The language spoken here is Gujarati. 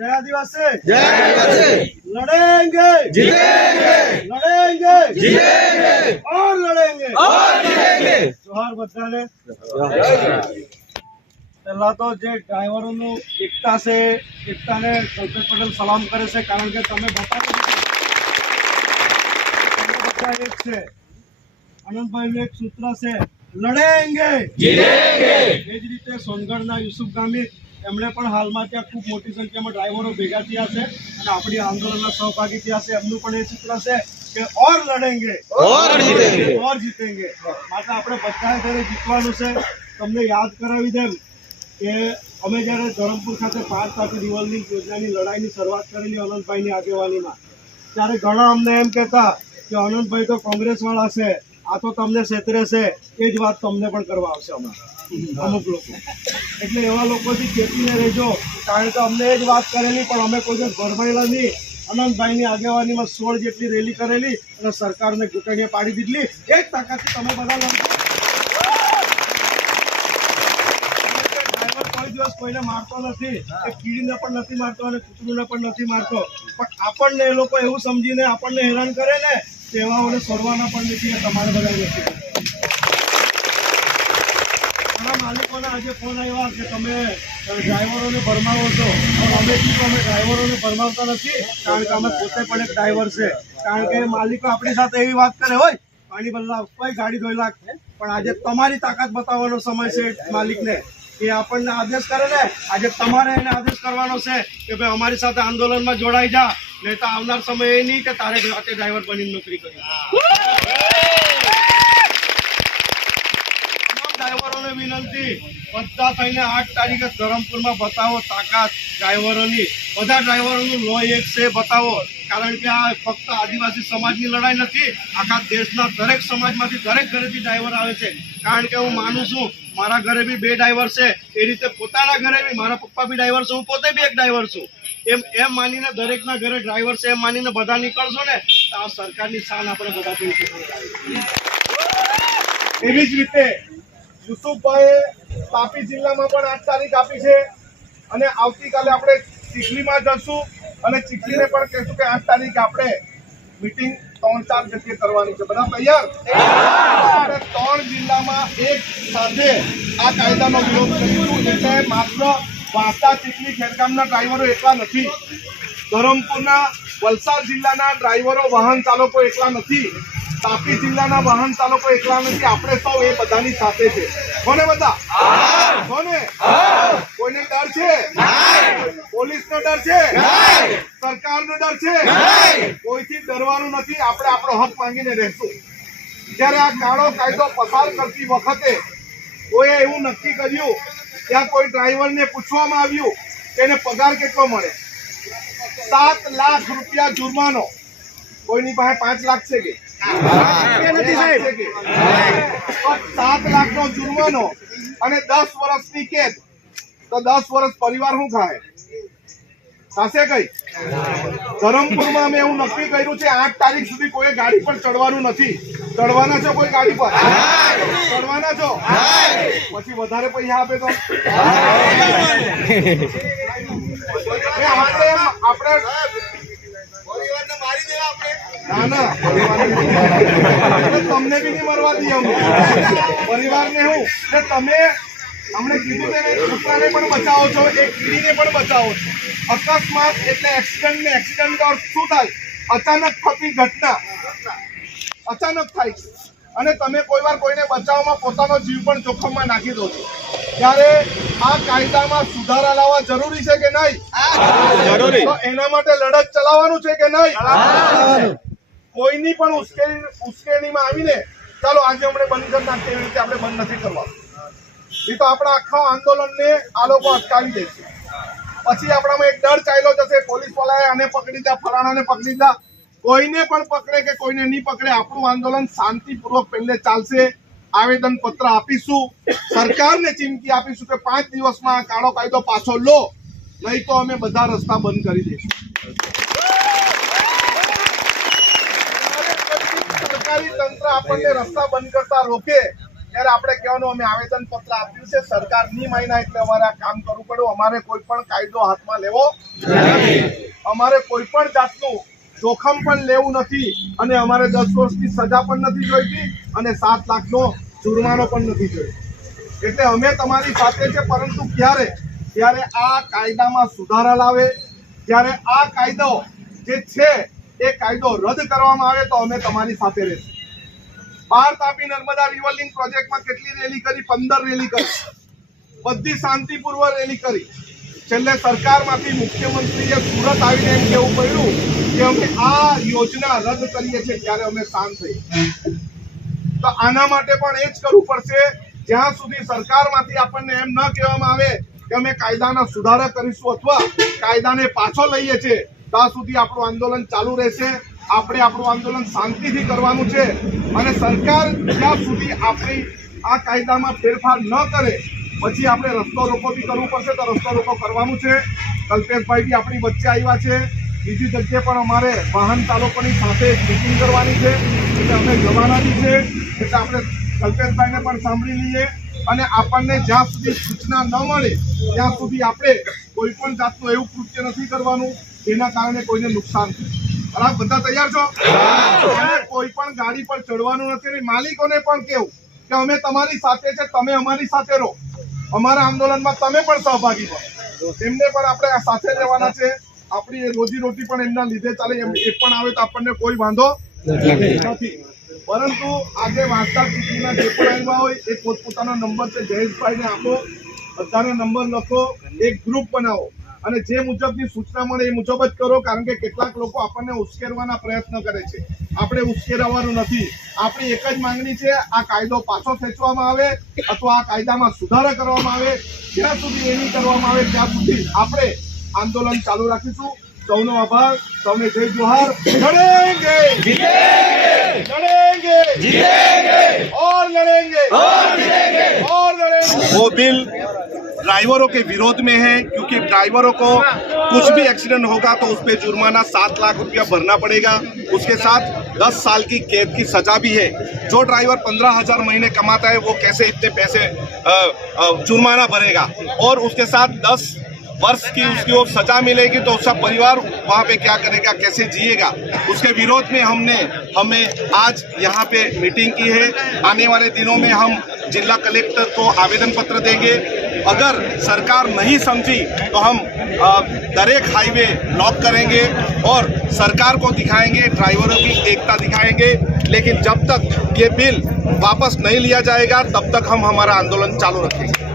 जय आदिवासी, जय आदिवासी। लड़ेंगे जीतेंगे, लड़ेंगे जीतेंगे और लड़ेंगे और जीतेंगे। जोहार बधाने। पहला तो जे ड्राइवरों एकता से एकता ने कल्पेश पटेल सलाम करे से कारण के तमे बताओ બધા એક છે આનંદભાઈનું એક સૂત્ર છે લડેંગે જીતેંગે। એ જ રીતે સોનગઢના યુસુફ ગામિત એમણે પણ હાલમાં ત્યાં ખૂબ મોટી સંખ્યામાં ડ્રાઈવરો ભેગા થયા છે અને આપણી આંદોલનમાં સહભાગી થયા છે। એમનું પણ એ સૂત્ર છે કે ઓર લડેંગે ઓર જીતેંગે। માટે આપણે બધાએ ઘરે જીતવાનું છે। તમને યાદ કરાવી દેમ કે અમે જ્યારે ધરમપુર ખાતે 5 ટાંકી રિવોલ્વિંગ યોજનાની લડાઈની શરૂઆત કરેલી અનંતભાઈની આગેવાનીમાં ત્યારે ઘણા અમને એમ કહેતા કે અનંતભાઈ તો કોંગ્રેસવાળા છે, આ તો તમને છેતરે છે। એ જ વાત તમને પણ કરવા આવશે હમણાં અમુક લોકો। એટલે એવા લોકોથી ચેતીને રહેજો કારણ કે અમને એ જ વાત કરેલી પણ અમે કોઈ દિવસ ભરમાયેલા નહીં। અનંતભાઈની આગેવાનીમાં 16 જેટલી રેલી કરેલી અને સરકારને ઘૂંટણીએ પાડી દીધલી। એક તાકાતથી તમે બધા લડો। કોઈ દિવસ કોઈને મારતો નથી, એ કીડીને પણ નથી મારતો અને કૂતરુંને પણ નથી મારતો, પણ આપણને એ લોકો એવું સમજીને આપણને હેરાન કરે ને તેવાઓને છોડવાના પણ નથી। તમારે બધા નથી। ઘણા માલિકોના આજે ફોન આવ્યા કે તમે ડ્રાઈવરોને ભરમાવો છો, પણ અમે કીધું અમે ડ્રાઈવરોને ભરમાવતા નથી કારણ કે અમે પોતે પણ એક ડ્રાઈવર છે। કારણ કે માલિકો આપણી સાથે એવી વાત કરે હોય પાણી બદલાવ કોઈ ગાડી ધોઈ લાખ, પણ આજે તમારી તાકાત બતાવવાનો સમય છે માલિકને। એ આપણને આદેશ કરે ને આજે તમારે એને આદેશ કરવાનો છે કે ભાઈ અમારી સાથે આંદોલનમાં જોડાઈ જા, નહીં તો આવનાર સમય એ નહીં કે તારે જાતે ડ્રાઈવર બનીને નોકરી કરી। તમામ ડ્રાઈવરોને વિનંતી બધા થઈને 8 તારીખે ધરમપુરમાં બતાવો તાકાત ડ્રાઈવરોની। બધા ડ્રાઈવરોનું લો એક છે બતાવો, કારણ કે આ ફક્ત આદિવાસી સમાજની લડાઈ નથી, આખા દેશના દરેક સમાજમાંથી દરેક ઘરેથી ડ્રાઈવર આવે છે। કારણ કે હું માનું છું મારા ઘરે બી 2 ડ્રાઈવર છે, એ રીતે પોતાના ઘરે બી મારા પપ્પા બી ડ્રાઈવર છે, હું પોતે બી એક ડ્રાઈવર છું। એમ માનીને દરેકના ઘરે ડ્રાઈવર છે એમ માનીને બધા નીકળશો ને તો આ સરકારની શાન આપણે બધા જોઈ શકીએ। એવી જ રીતે યુસુફભાઈએ તાપી જિલ્લામાં પણ 8 તારીખ આપી છે અને આવતીકાલે આપણે ચીખલીમાં જશું અને ચીખલીને પણ કહેશું કે 8 તારીખે આપણે મીટિંગ 3-4 જગ્યાએ કરવાની છે। બધા તૈયાર? આપણે 3 જિલ્લામાં એક સાથે આ કાયદાનો વિરોધ કરીશું। એટલે માત્ર વાંસદા, ચીખલી, ખેરગામના ડ્રાઈવરો એકલા નથી, ધરમપુરના વલસાડ જિલ્લાના ડ્રાઈવરો વાહન ચાલકો એકલા નથી, તાપી જિલ્લાના વાહન ચાલકો એકલા નથી, આપણે સૌ એ બધાની સાથે છે। કોને બધા? કોને? કોઈને ડર છે? પોલીસનો ડર છે? સરકારનો ડર છે? કોઈથી ડરવાનું નથી। આપણે આપણો હક માંગીને રહેશું। જ્યારે આ કાળો કાયદો પસાર કરતી વખતે કોઈએ એવું નક્કી કર્યું, ત્યાં કોઈ ડ્રાઈવરને પૂછવામાં આવ્યું કે એને પગાર કેટલો મળે, 7 લાખ રૂપિયા જુર્માનો। કોઈની પાસે 5 લાખ છે કે 7 લાખનો જુર્માનો અને 10 વર્ષની કેદ, તો 10 વર્ષ પરિવાર શું ખાય? થશે કઈ? ધરમપુરમાં અમે એવું નક્કી કર્યું છે 8 તારીખ સુધી કોઈ ગાડી પર ચડવાનું નથી। ચડવાના છો? કોઈ ગાડી પર ચડવાના છો? પછી વધારે પૈસા આપે તો આપણે ના ના તમને બી નહીં મરવા દઈએ અમે પરિવારને। હું તમે અમને કીધું છે કૂતરાને પણ બચાવો છો, એક કીડીને પણ બચાવો છો। અકસ્માત એટલે એક્સિડન્ટ ને એક્સિડન્ટ શું થાય? અચાનક થતી ઘટના અચાનક થાય છે અને તમે કોઈ વાર કોઈને બચાવવામાં પોતાનો જીવ પણ જોખમમાં નાખી દો છો। ત્યારે આ કાયદામાં સુધારા લાવવા જરૂરી છે કે નહીં? જરૂરી. તો એના માટે લડત ચલાવવાનું છે કે નહીં? કોઈની પણ ઉશ્કેરણીમાં આવીને ચાલો આજે આપણે બંધ કરી નાખીએ એવી રીતે આપણે બંધ નથી કરવાનું. એ તો આપણા આખા આંદોલનને આ લોકો અટકાવી દેશે. પછી આપણામાં એક ડર ચાલ્યો જશે, પોલીસ વાળાએ આને પકડી દા, ફલાણાને પકડી દા. કોઈને પણ પકડે કે કોઈને નહીં પકડે, આપણું આંદોલન શાંતિપૂર્વક પહેલે ચાલશે. આવેદન પત્ર આપીશું, સરકારને ચીમકી આપીશું કે 5 દિવસમાં આ કાળો કાયદો પાછો લો, નહીં તો અમે બધા રસ્તા બંધ કરી દઈશું. સરકારી તંત્ર આપણને રસ્તા બંધ કરતા રોકે ત્યારે આપણે કહેવાનું અમે આવેદન પત્ર આપ્યું છે, સરકાર નહીં માન્યા એટલે અમારે આ કામ કરવું પડ્યું. અમારે કોઈ પણ કાયદો હાથમાં લેવો નથી, અમારે કોઈ પણ જાતનું જોખમ પણ લેવું નથી, અને અમારે 10 વર્ષની સજા પણ નથી જોઈતી અને 7 લાખનો જુર્માનો પણ નથી જોઈતો. એટલે અમે તમારી સાથે છે, પરંતુ જ્યારે આ કાયદામાં સુધારા લાવે, જ્યારે આ કાયદો જે છે એ કાયદો રદ કરવામાં આવે તો અમે તમારી સાથે રહેશું. 12 તાપી નર્મદા રિવર લિંક પ્રોજેક્ટમાં કેટલી રેલી કરી? 15 રેલી કરી, બધી શાંતિપૂર્વક રેલી કરી. છેલ્લે સરકારમાંથી મુખ્યમંત્રીએ સુરત આવીને એમ કહેવું પડ્યું કે અમે આ યોજના રદ કરીએ છીએ, ત્યારે અમે શાંત થઈ. તો આના માટે પણ એ જ કરવું પડશે. જ્યાં સુધી સરકારમાંથી આપણને એમ ન કહેવામાં આવે કે અમે કાયદાના સુધારા કરીશું અથવા કાયદાને પાછો લઈએ છીએ, ત્યાં સુધી આપણું આંદોલન ચાલુ રહેશે. આપણે આપણું આંદોલન શાંતિથી કરવાનું છે, અને સરકાર જ્યાં સુધી આપણી આ કાયદામાં ફેરફાર ન કરે પછી આપણે રસ્તો રોકો બી કરવું પડશે, તો રસ્તો રોકો કરવાનું છે. કલ્પેશભાઈ બી આપણી વચ્ચે આવ્યા છે. બીજી જગ્યાએ પણ અમારે વાહન ચાલકોની સાથે મીટિંગ કરવાની છે, એટલે અમે જવાના બી છે. એટલે આપણે કલ્પેશભાઈને પણ સાંભળી લઈએ, અને આપણને જ્યાં સુધી સૂચના ન મળે ત્યાં સુધી આપણે કોઈ પણ જાતનું એવું કૃત્ય નથી કરવાનું જેના કારણે કોઈને નુકસાન થાય. બરાબર? બધા તૈયાર છો? કોઈ પણ ગાડી પર ચડવાનું નથી. માલિકોને પણ કેવું કે અમે તમારી સાથે છે, તમે અમારી સાથે રહો, અમારા આંદોલનમાં તમે પણ સહભાગી બનો. તેમને પણ આપણે આ સાથે રહેવાના છે. આપણી રોજીરોટી પણ એમના લીધે ચાલે, એ પણ આવે તો આપણને કોઈ વાંધો નથી. પરંતુ આજે વાંચતા ચૂંટણીના જે પણ આવ્યા હોય એ પોતપોતાનો નંબર છે, જયેશભાઈને આપો, બધાનો નંબર લખો, એક ગ્રુપ બનાવો, અને જે મુજબની સૂચના મળે એ મુજબ જ કરો. કારણ કે કેટલાક લોકો આપણને ઉશ્કેરવાના પ્રયત્ન કરે છે, આપણે ઉશ્કેરવાનું નથી. આપણી એક જ માંગણી છે, આ કાયદો પાછો ખેંચવામાં આવે અથવા આ કાયદામાં સુધારા કરવામાં આવે. જ્યાં સુધી એ નહીં કરવામાં આવે ત્યાં સુધી આપણે આંદોલન ચાલુ રાખીશું. સૌનો આભાર, સૌને જય જોહાર. લડેંગે, લડેંગે, जीतेंगे और लड़ेंगे और जीतेंगे और लड़ेंगे। वो बिल ड्राइवरों के विरोध में है, क्योंकि ड्राइवरों को कुछ भी एक्सीडेंट होगा तो उस पर जुर्माना 7 लाख रुपया भरना पड़ेगा। उसके साथ 10 साल की कैद की सजा भी है। जो ड्राइवर 15,000 महीने कमाता है वो कैसे इतने पैसे जुर्माना भरेगा, और उसके साथ 10 वर्ष की उसकी वो सजा मिलेगी, तो उसका परिवार वहाँ पे क्या करेगा, कैसे जिएगा। उसके विरोध में हमें आज यहाँ पे मीटिंग की है। आने वाले दिनों में हम जिला कलेक्टर को आवेदन पत्र देंगे। अगर सरकार नहीं समझी तो हम दरेक हाईवे ब्लॉक करेंगे और सरकार को दिखाएंगे, ड्राइवरों की एकता दिखाएंगे। लेकिन जब तक ये बिल वापस नहीं लिया जाएगा तब तक हम हमारा आंदोलन चालू रखेंगे।